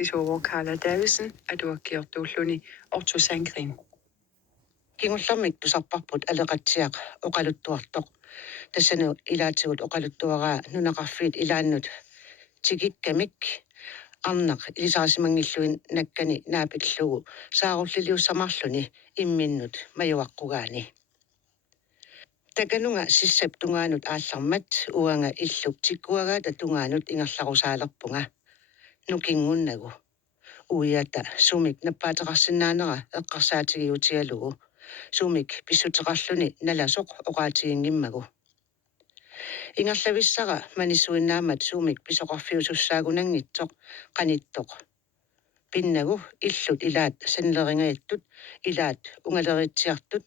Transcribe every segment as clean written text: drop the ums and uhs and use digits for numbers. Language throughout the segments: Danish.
Over Carla Davidsen, at du har gjort Luni Otto Sangrin. Kingullarmik tusarparput aleqatsiaq oqaluttuartoq tassanu ilaatigut oqaluttuaraa nunaqarfiit ilaannut tikikkamik arnaq ilisaasimanngilluin nakkani naapillugu saarulliliussamarluni imminnut majuaqqugaani takanunga sissap tungaanut aallarmat uanga illuk tikkuagaa tatungaanut ingerlarusaalerpunga nukingunnagu uiata sumik nappaataqarsinnaanera eqqarsaatigiutigalugu sumik pissuteqarluni nalasoq oqaatigiнгиммагу ingerlavissara manisuinnaamat sumik pisoqarfiusussaagunanngitsoq qanittoq pinnagu illut ilaat sanleringayattut ilaat ungaleritsiartut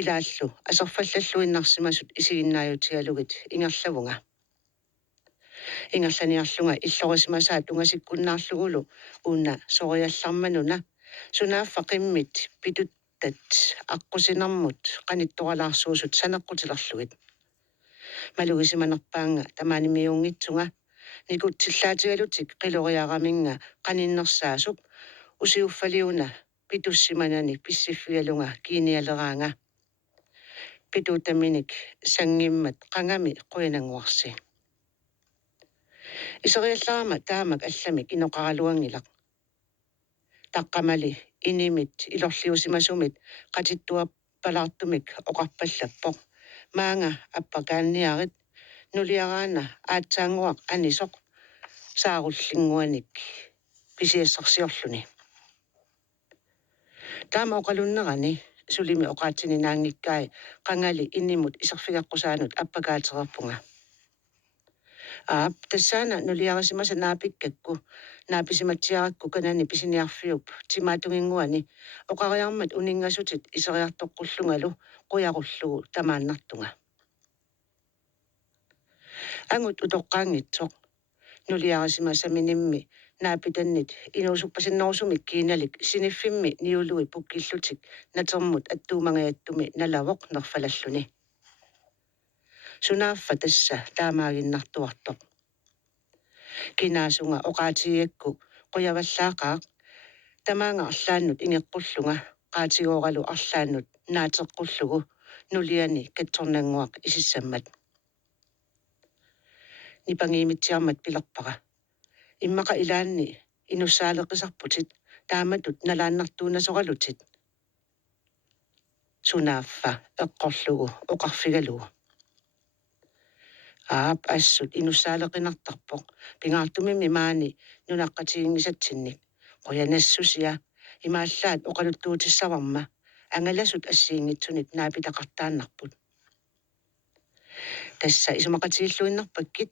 ilaallu aserfallalluinnarsimasut isiginnaajutigalugit ingerlavunga ingerlaniarlunga illorisimasaat ungasikkunnaarlugulu uunna soriallarmanuna sunaaffa qimmit pituttat aqusinermut qanittoqalaarsuusut saneqqutilerlugit malugisimanerpaanga tamaanimiungitsunga nikutsillaatigalutik qiloriaraminga qaninnersaasup usiuffaliuna pitussimanani pissiffigalunga kiinialeraanga pitutaminik sangimmat qangami quinanguarsi iseriallarama taamak allamik inoqaraluangilaq taqqamali inimit ilorliusimasumit qatittuappalartumik oqarpallappoq maanga appakaanniarit nuliaraana aatsaanguaq anisoq saarullinguanik pisiassarsiorluni taama oqalunnerani sulimi oqaatsini naangikkai qangali inimut iserfigaqqusaanut appakaatererpunga tassaana nuliarasimasa naapikkakku naapisimatsiarakku kanani pisiniarfiup timaatunginguani oqariarmat uninngasutit iseriartoqqullugalu quyarullugu tamaannartunga angut utoqqaangitsoq nuliarasimasaminimmi naapitannit inuusuppasinnerusumik kiinalik siniffimmi niului pukkillutik natermut attuumangayattumi nalavoq nerfalalluni sunaaffa tassa taamaaginnartuartoq kinaasunga oqaatigiakku quyavallaaqaaq tamaanga arlaannut ingeqqulluga qaatigooqalu arlaannut naateqqullugu nuliani katsornanguaq isissammat nipangiimitsiarmat pilerpaqa immaqa ilaanni inussaaleqisarputit taamatut nalaannartuunasoqalutit sunaaffa eqqorlugu oqarfigalugu assut inussaaleqinartarpoq pingaartumimmi maani nunaqqatigingisatsinnik qoyanassusia imaallaat oqaluttuutissavamma angalasut assiingitsunit naapitaqartaannarput tassa isumaqatigilluinnerpakkit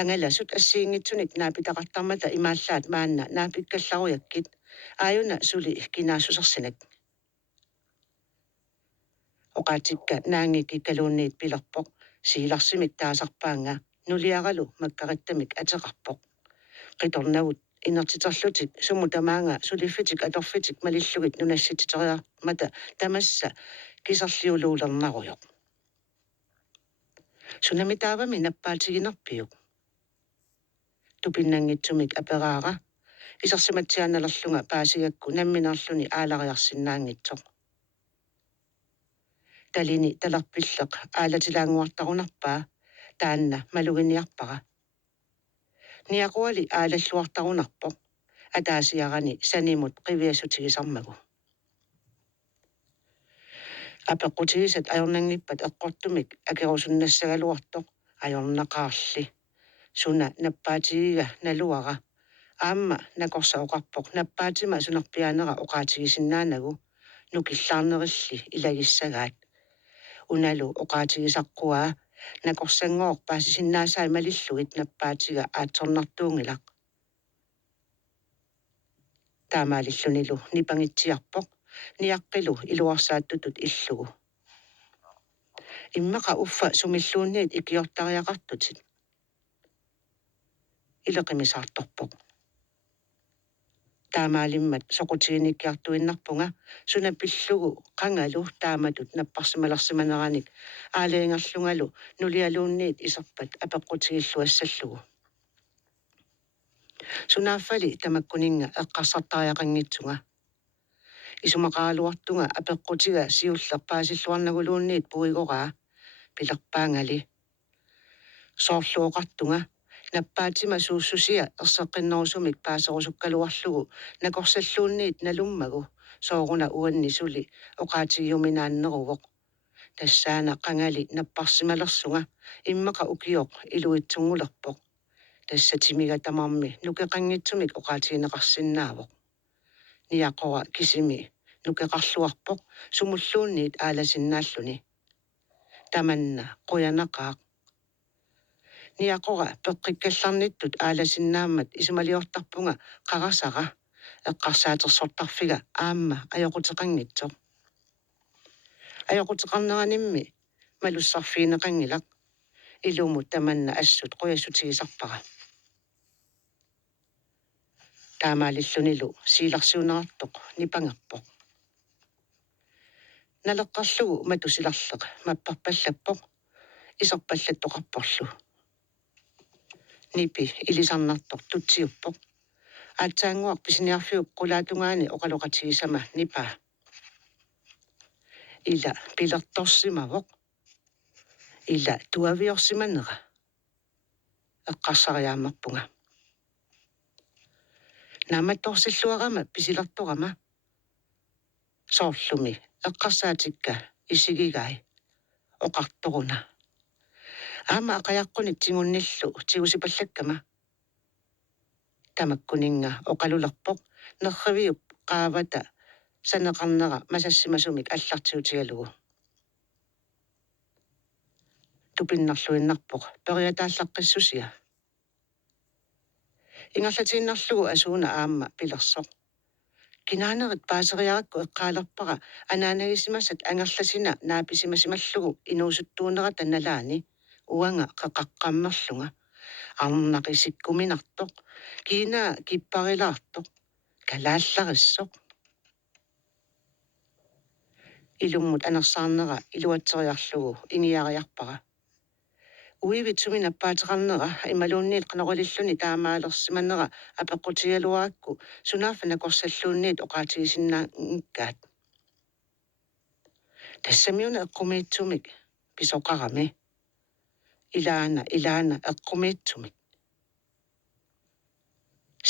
angalasut assiingitsunit naapitaqartarmata imaallaat maanna naapikkallaruyakkit aayuna suli kinaassusersinak oqaatikka naangikikkaluunniit pilerpoq siilarsimik taasarpaanga nuliaralu makkaqattamik ateqarpoq qitornagut inertiterlutik sumutamaanga suliffitik atorfitik malillugit nunassititeriarmata tamassa kiserliuluulernaruyoq sunami taavami nappaatiginerpiuk tupinnangitsumik aperaara isersimatsiaanalerlunga paasigakku namminerluni aalariarsinnaangitsoq talini talarpilleq aalatilaanguartarunarpaa taanna maluginiarpaqa niaquali aalalluartarunarpoq ataasiarani sanimut qiviassutigisarmagu apeqqutigisat ajornangippat eqqortumik akerusunnassagaluartoq ajornaqaarli suna nappaatigiga naluara aamma nakorsa oqarpoq nappaatima sunarpiaanera oqaatigisinnaanagu nukillaarnerilli ilagissagaat unalu oqaatigisaqquaa nakorsanngooq paasisinnaasai malillugit nappaatiga aatsornartuungilaq taamaalillunilu nipangitsiarpoq niaqqilu iluarsaattutut illugu immaqa uffa sumilluunniit ikiortariaqartutit ileqimisartorpoq taamaalimmat soqutiginikkiartuinnarpunga sunapillugu qangalu taamatut napparsimalersimaneranik aaliingerlungalu nulialuunniit iserpat apeqqutigilluassallugu Sunaffali tamakkuninga eqqarsartariaqanngitsunga. Isumaqaaluartunga apeqqutiga siullerpaasilluarnaguluunniit puigoraa pilerpaangali. Soorluoqartunga nappaatima suussusia erseqqinnerusumik paaserusukkaluarlugu nakorsalluunniit nalummagu sooruna uannisuli oqaatiyuminaanneruvoq. Tassaana qangali napparsimalersunga immaqa ukioq iluitsungulerpoq. Tassatimiga tamarmi nukeqanngitsumik oqaatiineqarsinnaavoq. Niaqora kisimi nukeqarluarpoq sumulluunniit aalasinnnaalluni. Tamanna qoyanaqaaq. Niaqora peqqikkallarnittut aalasinnaamat isumaliortarpunga qarasara eqqarsaatersortarfiga aamma ajoquteqanngitsoq. Ajoquteqarneranimmi malussarfiineqangilaq ilumu tamanna assut qoyassutigisarpara. Taamaalillunilu siilarsiunerartoq nipangerpoq. Naleqqarlugu matusilarleq mapparpallappoq iserpallattoqarporlu. Nipi ilisarnartoq tutsiuppoq. Aatsaanguaq pisiniarfiuk qulaatungaani oqaloqatigisama nipa. Ila pilertorsimavoq. Ila tuaviorsimanera. Eqqarsariaammerpunga. Naamattorsilluarama pisilartorama. Soorlumi eqqarsaatikka isigigai oqartoruna. Aama aqayaqqunit tingunnillu tigusipallakama. Tamakkuninga oqalulerpoq nerriviup qaavata saneqarnera masassimasummik allartiutigalugu. Tupinnarluinnarpoq periataallaqqissusia. Ingerlatiinnarlugu asuuna aamma pilersoq. Kinaanerit paaseriarakku eqqaalerpara anaanagisimasat angerlasina naapisimasimallugu inuusuttuunerata nalaani uanga qeqaqqammerlunga arnaqisikkuminartoq kiinaa kipparilaartoq kalaallarисsoq ilummut anersaarnera iluatseriarlugu ingiariarpara uivitsumi nappaateqarnera imaluunniit qanoqulilluni taamaalersimanera apeqqutigaluarakku sunaafana korsalluunniit oqaatigisinnaangikkaat тассамиуна эққумиитсумик писоқарами илаана эққумиитсумик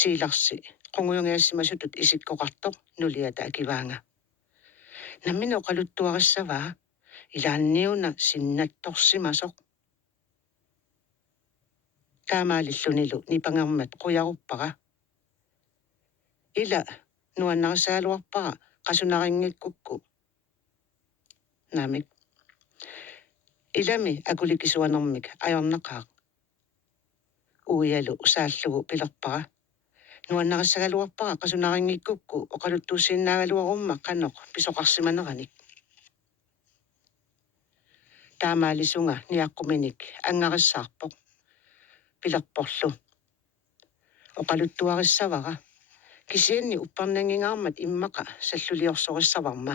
сииларси қунгуйунгиассимасутут исиккоқартоқ нулиата акиваанга наммина оқалуттуариссаваа илаанниуна синнатторсимасоқ таамаалиллунилу нипангермат қуяруппара ила нуаннарисаалуарпара қасунарингиккукку намик илами акуликисуанермик ajorneqaaq уиалу сааллугу пилерпара нуаннериссагалуарпара qasunaringikkukku oqaluttuussiinnaaгалуарумма qanoq pisoqarsimaneranik таамаалисунга ниаққуминик ангариссаарпоқ пилерпорлу oqaluttuarissavara кисианни уппарнангингаармат иммаqa саллулиорсориссаварма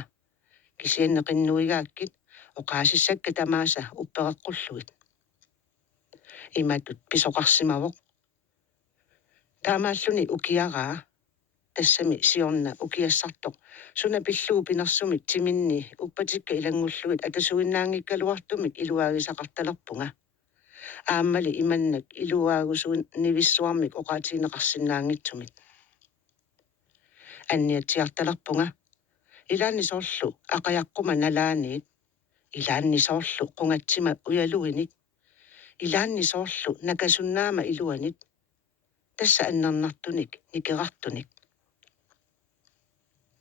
кисианне qinnuigaakкит oqaasissakka tamaasa uppereqqulluit imatut pisoqarsimavoq таамааллуни укиараа тассами сиорна укиассартоқ суна пиллугу пинерсумик тиминни уппатикка илангуллугит атасуиннаангиккалуартумик илуаагисақарталерпунга ааммали иманнак илуаагусуун нивиссуармик оqaatiинеқарсинаангитсумик анниатсиарталерпунга илаанни соорлу ақаяққума налааниит илаанни соорлу қунгатсима уялуиник илаанни соорлу накасуннаама илуанит тасса аннернартуник никеқартуник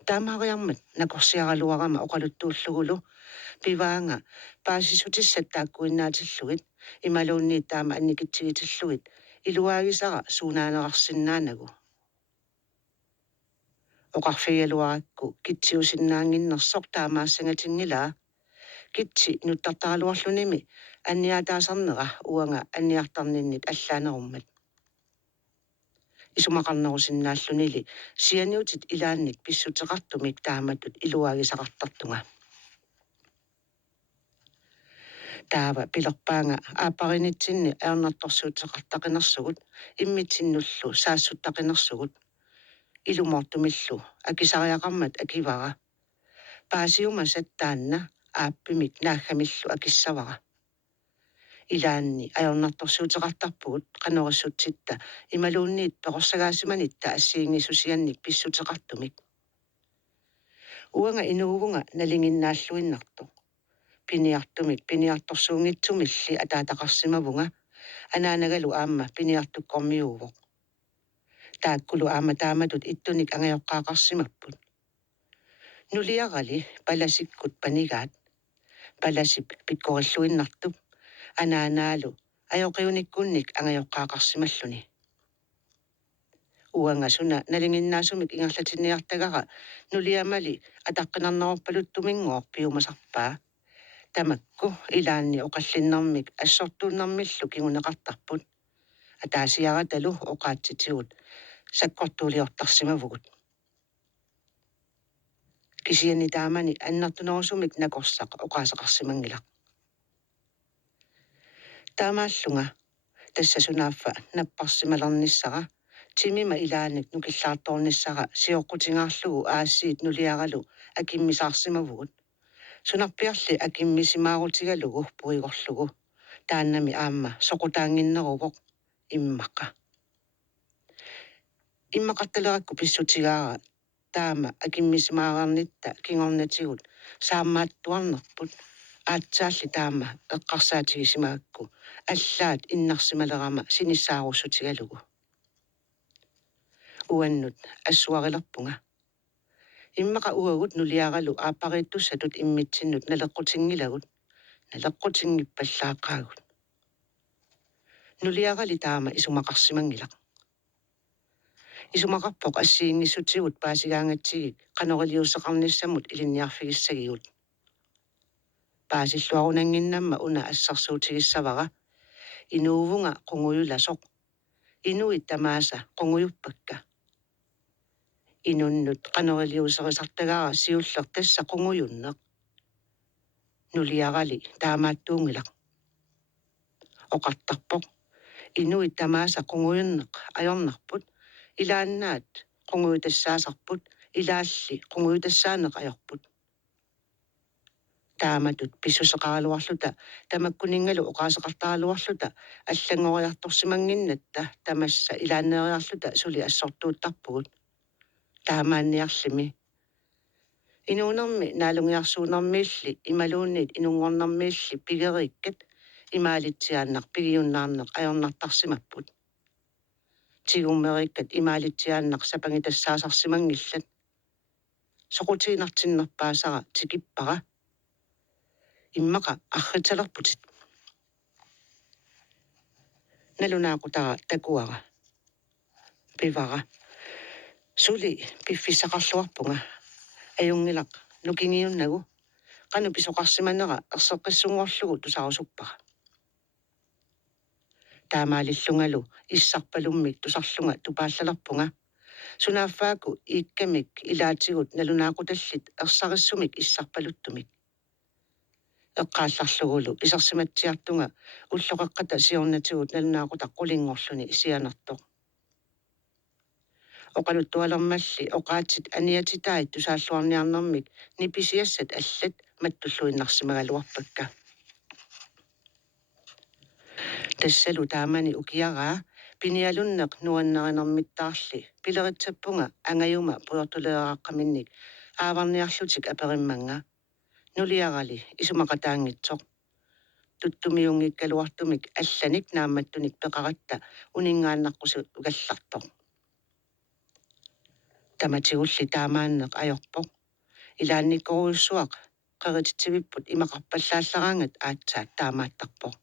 таамаариармат накорсиаралуарама оқалуттууллугулу пиваанга паасисутиссаттааккуиннаатиллугит ималуунниит таама анникитсигитиллугит илуаагисара суунааneqarsinnaanagu оқарфигалуаракку китсиусиннаангиннерсоқ таамаассангатингилаа китси нуттартаралуарлуними анниатаасарнера уанга анниартарниннит аллаанеруммат исумақарнерусиннааллунили сианиутит илаанник писсутеқартумик тааматут илуаагисақартартунга Taava pilerpaanga aaparinitsinni aornartorsuutseqartaqinersugut immitsinnullu saassuttaqinersugut ilumortumillu akisariaqarmat akivara paasiuma sattaanna aappimik naaggamillu akissavara ilaanni aornartorsuuteqartarpugut qanorissuttitta imaluunniit peqorsagaasimannitta assiingisusiannik pissuteqartumik uanga inuuvunga nalinginnaalluinnartu piniartumik piniartorsuungitsumilli ataataqarsimavunga anaanagalu aamma piniartukkormiuuvoq taakkulu aamma taamatut ittunik angajoqqaaqarsimapput nuliarali palasikkut panigaat palasip pikkorilluinnartup anaanaalu ajoqiunikkunnik angajoqqaaqarsimalluni uanga suna nalinginnaasumik ingerlatinniartagara nuliamali ataqqinarnerorpaluttumingoor piumasarpaa tamakku ilaanni oqallinnarmik assortuunnarmillu kinguneqartarput ataasiaratalu oqaatsitigut sakkortuuliortarsimavugut kisiani taamani annartunerusumik nakorsaq oqaasaqarsimangilaq taamaallunga tassa sunaaffa napparsimalarnissara timima ilaanik nukillaartornissara sioqqutingaarlugu aassiit nuliaralu akimmisaarsimavugut sunarpiarli akimmisimaaruutigalugu puigorlugu taannami aamma soqutaanginneruvoq immaqartalerakku pissutigaara taama akimmisimaarannitta kingornatigut saammaattuarnerput aatsaalli taama eqqarsaatigisimagakku allaat innarsimalerama sinissaarussutigalugu uannut assuarilerpunga immaqa uagut nuliaralu aapariittussatut immitsinnut naleqqutinngippallaaqqaagut nuliarali taama isumaqarsimangilaq isumaqarpoq assiingissutigut paasigaangatsigik qanoriliusseqarnissamut ilinniarfigissagigut paasilluarunanginnamma una assarsuutigissavara inuuvunga qunguyulasoq inuit tamaasa qungujuppakka inunnut qanoriliuserisartagara siullertassa qungujunneq nuliarali taamaattuungilaq oqartarpoq inuit tamaasa qungujunneq ajornarput ilaannaat qungujutassaaserput ilaalli qungujutassaaneq ajorput taamatut pissuseqaraluarluta tamakkuningalu oqaaseqartaraluarluta allangoriartorsimanginnatta tamassa ilaanneeriarluta suli assortuuttarpugut taamaanniarlimi inuunermi naalungiarsuunermiilli imaluunniit inungornermiilli pigeriikkat imaalitsiaanneq pigiunnaarneq ajornartarsimapput tigummeriikkat imaalitsiaanneq sapangitassaasersimangillat soqutiinartinnerpaasara tikippara immaqa arritalerputit nalunaaqutara takuara pivara suli piffissaqarluarpunga ajungilaq nukingiunnagu qanu pisoqarsimanera erseqqissunguorlugu tusarusuppara taamaalillungalu issarpalummik tusarlunga tupaallalerpunga sunaaffaaku iikkamik ilaatigut nalunaaqutallit ersarissumik issarpaluttumik eqqaallarlugulu isersimatsiartunga ulloqeqqata siornatigut nalunaaqutaq qulingorluni isianertoq oqaluttualermalli oqaatsit aniatitait tusaalluarniarnermik nipisiassat allat mattulluinnarsimagaluarpakka tassalu taamani ukiaraa pinialunneq nuannerinermittaarli pileritsappunga angajuma puyortuleeraqqaminnik aavarniarlutik aperimmanga nuliarali isumaqataangitsoq tuttumiungikkaluartumik allanik naammattunik peqaratta uningaannaqqusi ukallartoq tamatigulli taamaanneq ajorpoq ilaannikkoruissuaq qerititsivipпут imaqarpallaallaraangat aatsaat taamaattarpoq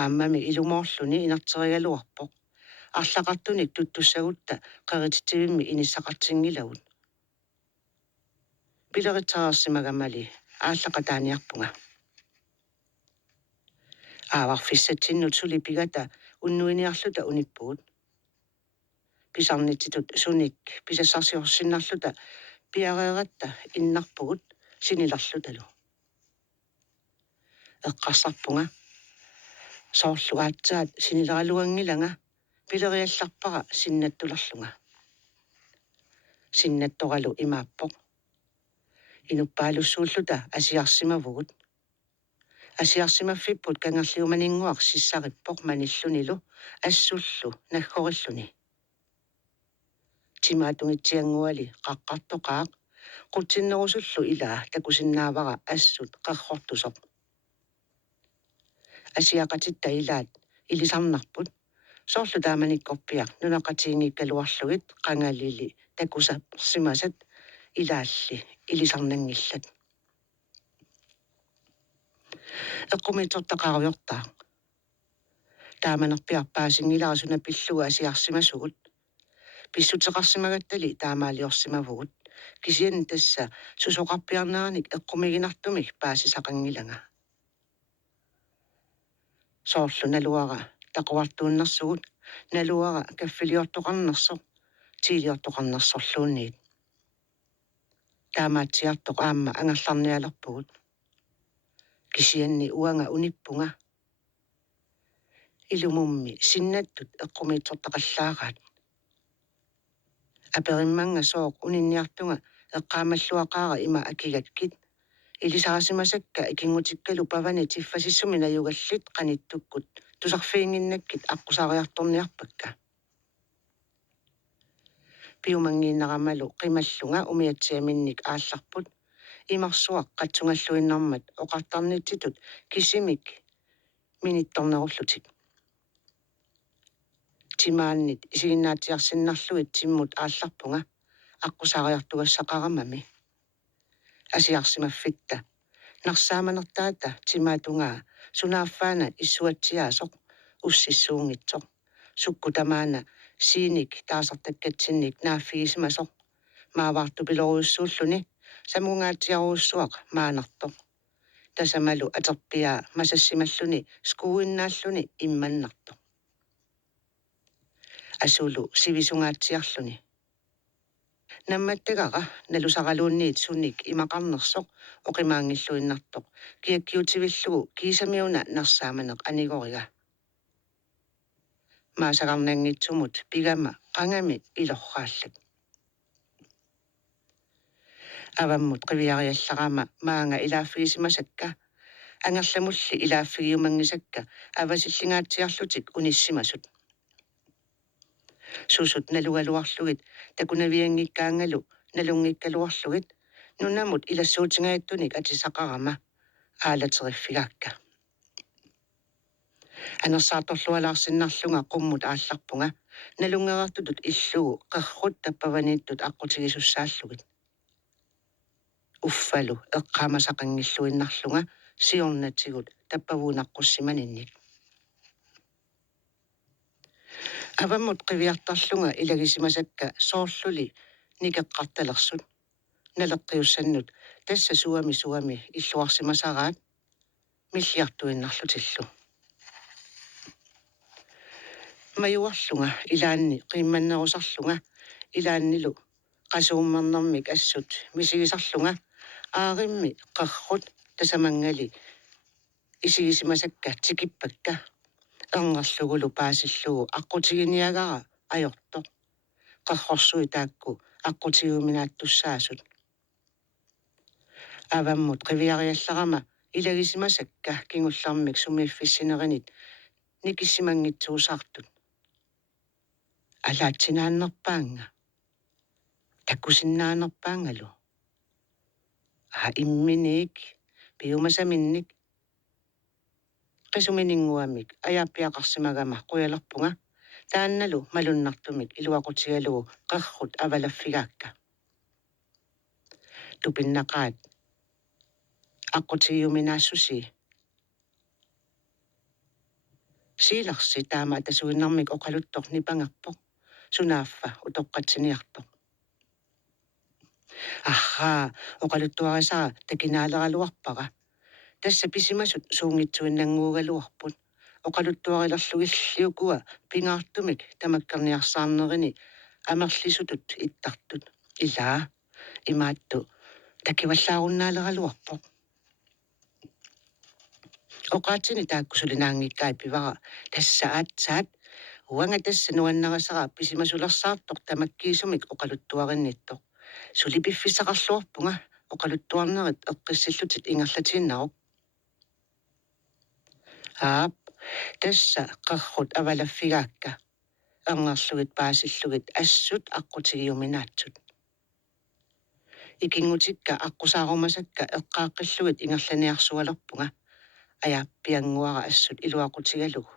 aammami ilumorluni inerterigaluarpoq арлақартуник туттуссагутта қерититсивимми иниссақартингилагут пилеритерерсимагамали ааллақатааниарпунга ааварфиссатсиннут сули пигата уннуиниарлута униппугут писарнититут суник писассарсиорсиннарлута пиареератта иннарпугут синиларлуталу эққарсарпунга соорлуаатсаат синилералуангиланга пилериалларпара синнаттулерлунга синнатторалу имааппоқ инуппаалуссууллута асиарсимавгут асиарсимаффиппут кангерлиуманингуар сиссариппоқ маниллунилу ассуллу наггориллуни тимаатунгитсиангуали қаққартоқаақ қутсиннерусуллу илаа такусиннаавара ассут қерхортусоқ асиақатитта илаат илисарнарпут соорлу тааманиккорпиақ нунақатиингиккалуарлугит қангалили такусаперсимасат илаалли илисарнангиллат эққумитсортақаруйортаа тааманерпиарпаасингиларасуна пиллуга асиарсимасугут писсутеқарсимагаттали таамаалиорсимавгут кисиан тасса сусоқарпиарнааник эққумигинартумик паасисақангилага соорлу налуара тақуартууннэрсугут налуара каффилиортоқарнерсо тилиортоқарнерсорлуунниит таамаатсиартоқ аама ангерларниалерпугут кисианни уанга униппунга илумумми синнаттут эққумиитсортақаллаараат аперимманга сооқ унинниартунга эққаамаллуақаара има акигаккит илисарасимасакка икингутиккалу павани тиффасиссуми наюгаллит қаниттуккут тусарфиингиннаккит аққусаариарторниарпакка пиумангииннарамалу қималлунга умиатсиаминник аалларпут имарсуақ қатсунгаллуиннармат оқартарнитситут кисимик минитторнеруллутик тимааннит исигиннаатиарсиннарлугит тиммут аалларпунга аққусаариартугассақарамами асиарсимаффитта нарсааманертаата тимаатунгаа сунааффаана иссуатсиаасоқ уссиссуунгитсоқ суккутамаана сииник таасартаккатсинник нааффигисимасоқ мааваарту пилоруйуссууллуни самунгаатиаруйуссуақ маанартоқ тасамалу атерпиаа масассималлуни скууиннааллуни имманнартоқ асулу сивисунгаатсиарлуни намматтагара налусаралуунниит суник имақарнерсоқ оқимаангиллуиннартоқ киаккиутивиллугу кисамиуна нарсааманеқ анигорига маасагарнангитсумут пигама қангами илоррааллак аваммут қивиариалларама маанга илааффигисимасакка ангерламулли илааффигиумангисакка авасиллингаатсиарлутик униссимасут сусут налугалуарлугит такунавиангиккаангалу налунгиккалуарлугит нунамут илассуутингааттуник атисақарама аалатериффигаакка анерсаарторлуалаарсиннарлунга қуммут аалларпунга налунгераартутут иллугу қеррут таппаванииттут аққутигисуссааллугит уффалу эққаамасақангиллуиннарлунга сиорнатигут таппавуунаққуссиманинник аваммут қивиартарлунга илагисимасакка соорлули никеққарталерсут налеққиуссаннут тасса суами иллуарсимасараат миллиартуиннарлутиллу маюарлунга илаанни қимманнерусарлунга илааннилу қасууммарнэрмик ассут мисигисарлунга ааримми қеррут тасамангали исигисимасакка тикиппакка эрнерлугулу паасиллугу аққутигиниагара ajortoq qerrorsui taakku аққутигиуминааттуссаасут аваммут қивиариалларама илагисимасакка кингуллармик сумииффиссинеринит никиссимангитсуусаартут алаатсинааннерпаанга таккусиннаанерпаангалу имминик пиумасаминник qisumininguamik ajaappiaqarsimagama quyalerpunga taannalu malunnartumik iluaqutigalugu qerrut avalaffigaakka tupinnaqaat aqutigiuminaassusi siilarsi taama tasuinnarmik oqaluttor nipangerpoq sunaaffa utoqqatsiniartoq oqaluttuarisara takinaaleraluarpara тасса писимасут суунгитсуиннангуугалуарпут оқалуттуарилерлугиллиукуа пингаартумик тамаккерниарсаарнерини амерлисутут иттартут илаа имаатту такиваллааруннаалералуарпоқ Oqaatini taakkusulinaanngikkaai pivara tassaat saat uanga tassa nuannarasara pisimasularsaartoq tamakkiisumik oqaluttuarinnittoq sulipiffissaqarluarpunga oqaluttuarnerit eqqissillutit ingerlatiinnaruq aap tassa qarrut avalaffigaakka angerlugit paasillugit assut aqqutigiuminaatsut ikingutikka aqqusaarumasakka eqqaaqqillugit ingerlaniarsualerpunga ajappianguara assut iluaqutigalugu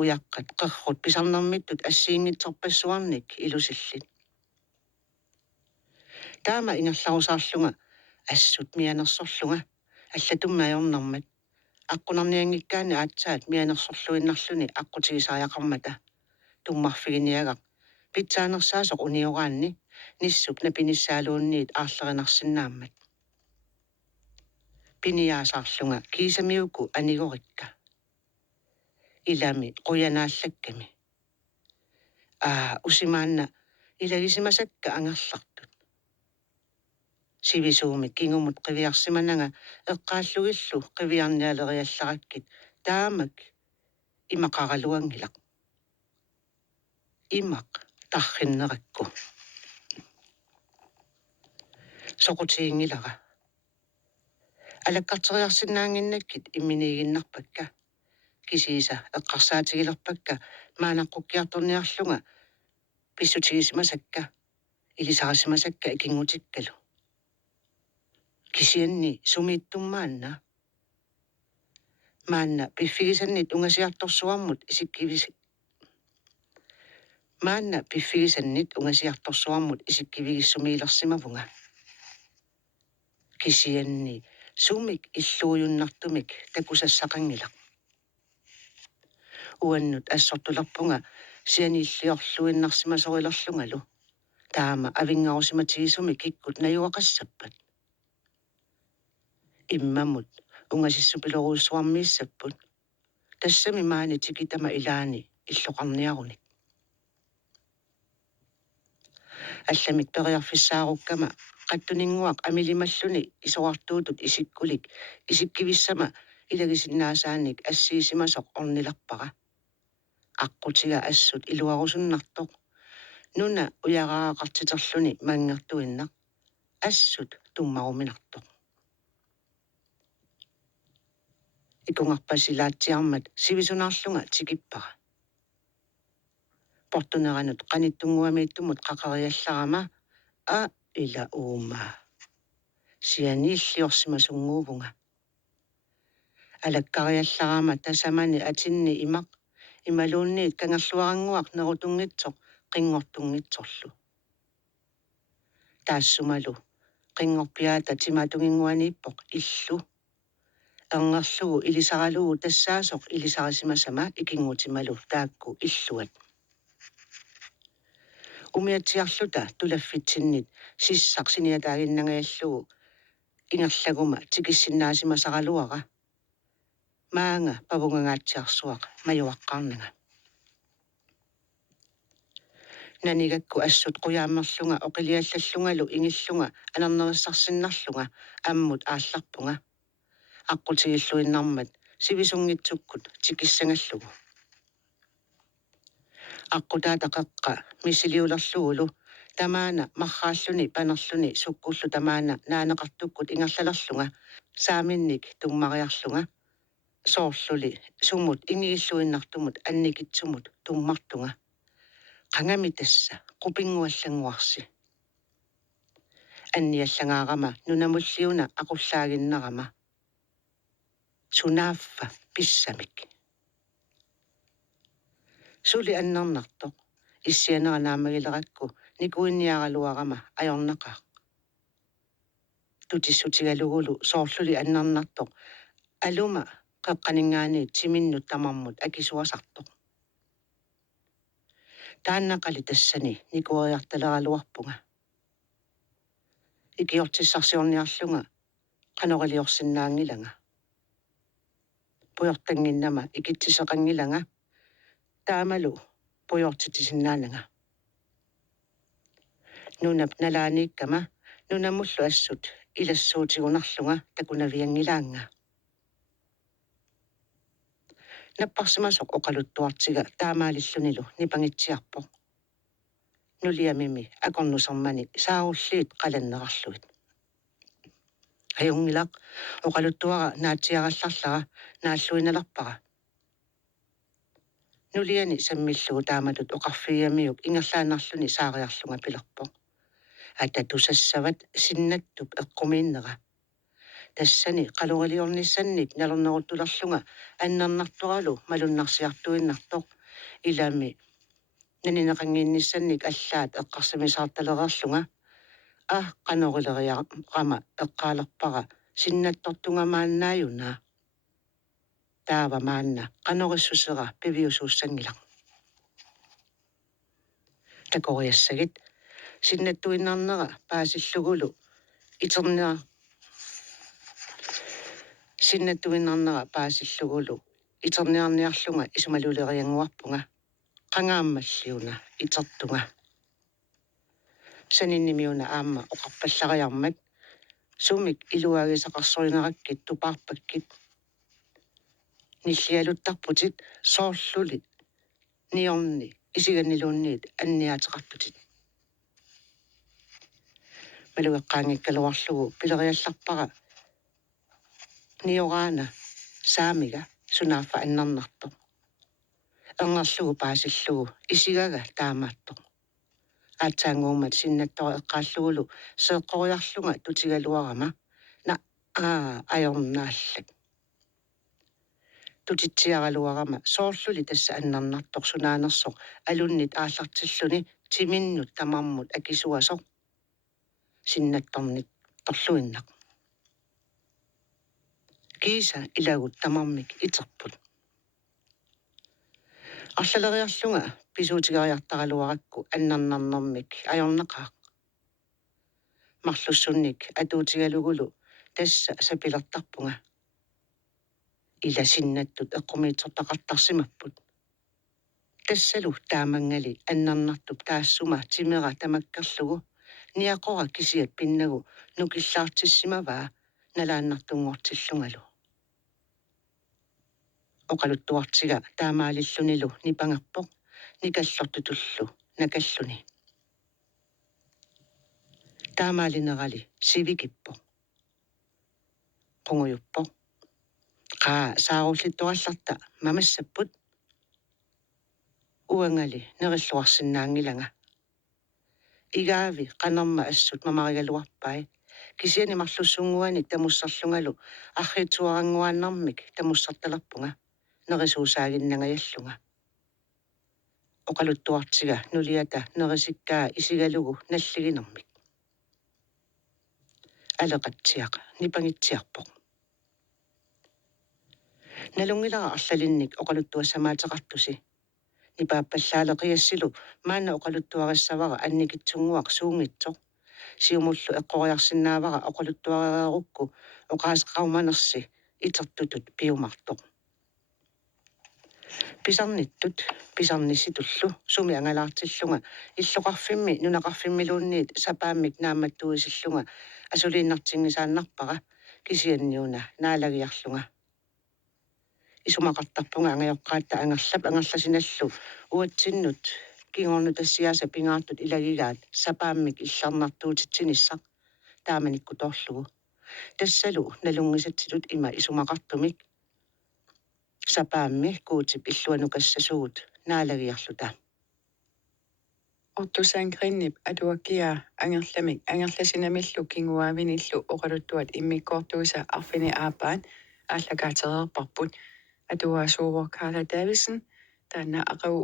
ujaqqat qarrut pisarnermittut assiingitsorpassuarnik ilusillit taama ingerlarusaarlunga assut mianersorlunga аллатуммаёрнэрмат аққунарниангиккаани аатсаат мианерсорлуиннарлүни аққутигисариақармата туммарфигиниагақ питсаанерсаасоқ униораанни ниссуп напиниссаалуунниит аарлеринарсинааммат пиниаасаарлунга кисамиуку анигорикка илами қуянааллакками усимаанна илагисимасакка ангерлартут сивисуумик кингумут қивиарсиманага эққааллугиллу қивиарниалериаллараккит таамак имақаралуангилақ имақ тарриннеракку соқутиингилара алаккартериарсинаангиннаккит имминигиннарпакка кисииса эққарсаатигилерпакка маанаққуккиарторниарлунга писсутигисимасакка илисарисимасакка икингутиккалу кисианни сумииттуммаанна маанна пиффигисаннит унгасиарторсуармут исиккивиси маанна пиффигисаннит унгасиарторсуармут исиккивигиссумиилерсимавунга кисианни сумик иллуйуннартумик такусассақангилақ уаннут ассортулерпунга сианиллиорлуиннарсимасорилерлунгалу таама авингаарусиматигисуми киккут наюақассаппат иммамут унгасиссупилоруйссуармииссаппут тассами маани тикитама илаани иллоқарниаруник алламик периарфиссааруккама қаттунингуақ амилималлуни исоартуутут исиккулик исиккивиссама илагисиннаасааник ассиисимасоқ орниларпара аққутига ассут илуарусуннартоқ нуна уяраақартитерлүни мангертуиннақ ассут туммаруминартоқ икунгарпасилаатсиармат сивисунаарлунга тикиппара портунеранут қаниттунгуамииттумут қақариалларама ила уума сианиллиорсимасунгуувунга алаккариалларама тасамани атинни имақ ималуунниит кангерлуарангуақ нерутунгитсоқ қингортунгитсорлу таассумалу қингорпиаата тиматугингуанииппоқ иллу ангерлугу илисаралугу тассаасоқ илисарисимасама икингутималу таакку иллуат умиатсиарлута тулаффитсиннит сиссақсиниатаагиннагаяллугу ингерлагума тикиссиннаасимасаралуара маанга павунгангаатсиарсуақ маюаққарнага нанигакку ассут қуяаммерлунга оқилиаллаллунгалу ингиллунга анернериссарсиннарлунга аммут аалларпунга аққутигиллуиннармат сивисунгитсуккут тикиссангаллугу аққутаатақеққа мисилиулерлугулу тамаана маррааллуни панерлуни суккуллу тамаана наанеқартуккут ингерлалерлунга сааминник туммариарлунга соорлули сумут ингигиллуиннартумут анникитсумут туммартунга қангами тасса қупингуаллангуарси анниаллангаарама нунамуллиуна ақуллаагиннерама сунааффа писсамик сули аннернартоқ иссианеранаамагилеракку никуинниаралуарама ajornaqaq тутиссутигалугулу соорлули аннернартоқ алума қеққанингаани тиминнут тамармут акисуасартоқ тааннақали тассани никуариарталералуарпунга икиортиссарсиорниарлунга қанорилиорсинаангиланга пуйортангиннама икитсисеқангиланга таамалу пуйортитисиннаанага нунап налааниккама нунамуллу ассут илассуутигунарлунга такунавиангилаанга Napparsimasoq oqaluttuartiga taamaalillunilu nipangitsiarpo. Nuliamimi akornusarmani saarulliit qalannerarluit. Ajungilaq oqaluttuara naatsiarallarlara naalluinalarpara. Nuliani sammillugu taamatut oqarfiamiuk ingerlaanarluni saariarlunga pilarpo. Atatusassavat sinnattup eqqumiinnera. Tassani qaloriliornissannit nalorneruttularlunga annarnartoralu malunnarsiartuinnartoq ilami nanineqangiinnissannik allaat eqqarsamisaartalererlunga qanorileriaqama eqqaalerpara sinnattortunga maannaayuna taava maanna qanorissusera piviusuussangilaq takoriassagit sinnattuinnarnera paasillugulu iterniarniarlunga isumalulerianguarpunga qangaammalliuna itertunga saninimiuna aamma oqarpallariarmat sumik iluagisaqarsorinaраkkит tupaarpakkit nillialuttarputit soorluli niorni isiganiluunniit anniateqartutit malueqqaangikkaluarlugu pileriallarpara nioraana saamiga sunaaffa annarnartoq ernerlugu paasillugu isigaga taamaattoq aatsaanguumat sinnattora eqqaallugulu seeqqoriarlunga tutigaluarama na ajornaallak tutitsiaraluarama soorluli tassa annarnartoq sunaanersoq alunnit aallartilluni timinnut tamarmut akisuasoq sinnattornit torluinnaq kiisa ilagut tamarmik iterput арлалериарлунга писуутигариартаралуаракку аннарнарнэрмик ajornaqaaq марлуссунник атуутигалугулу тасса сапилертарпунга иласиннаттут эққумиитсортақартарсимаппут тассалу таамангали аннарнартуп таассума тимера тамаккерлугу ниақора кисиат пиннагу нукиллаартиссимаваа налааннартунгортиллунгалу oqaluttuartiga taamaalillunilu nipangerpoq nikallortutullu nakalluni taamaalinerali sivikippoq qunguyuppoq qaa saarullittorallarta mamassaput uangali nerilluarsinnaangilanga igaavi qanerma assut mamarigaluarpai kisiani marlussunguani tamussarlungalu arrituaranguaannarmik tamussartalarpunga nerisuusaaginnangajallunga oqaluttuartiga nuliata nerisikkaa isigalugu nalliginermik aleqatsiaq nipangitsiarpoq nalungilara arlalinnik oqaluttuassamaateqartusi nipaappallaalеqiassilu maanna oqaluttuarissavara annikitsunguaq suungitsoq siumullu eqqoriarsinnaavara oqaluttuareerukku oqaasqaumanersi itertutut piumartoq pisarnissitullu sumi angalaartillunga illoqarfimmi nunaqarfimmiluunniit sapaammik naammattuisillunga asuliinnartingisaannarpara kisianniuna naalagiarlunga isumaqartarpunga angajoqqaatta angerlasinallu uatsinnut kingornu tassiaasa pingaartut ilagigaat sapaammik illarnartuutitsinissaq taamanikku torlugu tassalu nalungisatsitut ima isumaqartumik sapaammi kuutip illuanukassasuut naalagiarluta Ortusaangrinnip atuakkia angerlamik angerlasinamillu kinguaavinillu oqaluttuat immikkoortuusa arfini aapaan ааллакаатерерпарпут атуаасуувор Карла Дависон таана ақау